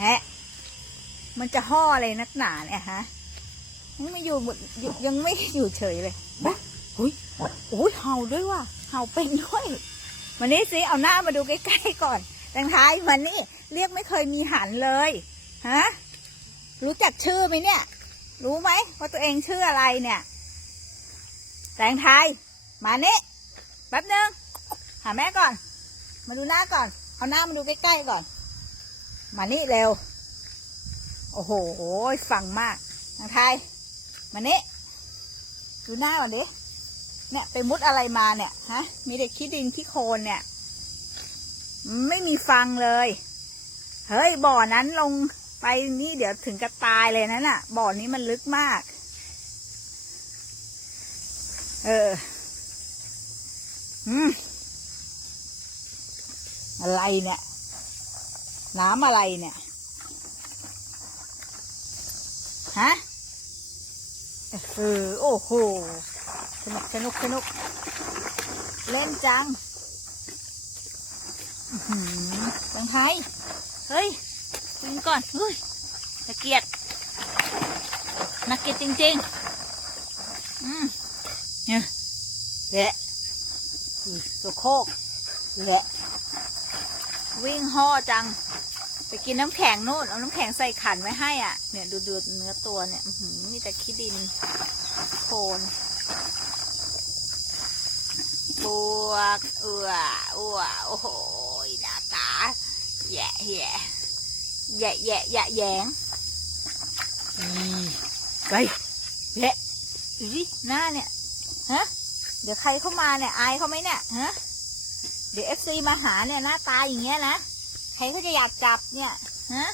แฮะมันจะห่ออะไรนักหนาเนี่ยฮะยังไม่อยู่เฉยเลยหุ้ยโอ้ยเห่าด้วยว่ะเห่าเป็นด้วยมานี่สิเอาหน้ามาดูใกล้ๆก่อนแตงไทยมันนี่เรียกไม่เคยมีหันเลยฮะรู้จักชื่อไหมเนี่ยรู้ไหมว่าตัวเองชื่ออะไรเนี่ยแตงไทยมานี่แป๊บนึงหาแม่ก่อนมาดูหน้าก่อนเอาหน้ามาดูใกล้ๆก่อนมานี่เร็วโอ้โหฟังมากแตงไทยมานี่ดูหน้าก่อนดิเนี่ยไปมุดอะไรมาเนี่ยฮะมีเด็กขี้ดินขี้โคลนเนี่ยไม่มีฟังเลยเฮ้ยบ่อนั้นลงไปนี่เดี๋ยวถึงกับตายเลยนั่นน่ะบ่อนี้มันลึกมากอะไรเนี่ยน้ำอะไรเนี่ยฮะโอ้โหสนุกเล่นจังแตงไทยเฮ้ยตื่นก่อนเฮ้ยน่าเกลียดจริงๆเนี่ยแหละโสโครกแหละวิ่งห่อจังไปกินน้ำแข็งโน่นเอาน้ำแข็งใส่ขันไว้ให้อ่ะเนี่ยดูเนื้อตัวเนี่ยมีแต่ขี้ดินโคลนบวกโอ้โหหน้าตาแย่แยงไปแย่ดูดิหน้าเนี่ยฮะเดี๋ยวใครเข้ามาเนี่ยอายเขาไหมเนี่ยฮะเดี๋ยว FC มาหาเนี่ยหน้าตาอย่างเงี้ยนะใครเขาจะอยากจับเนี่ยฮะ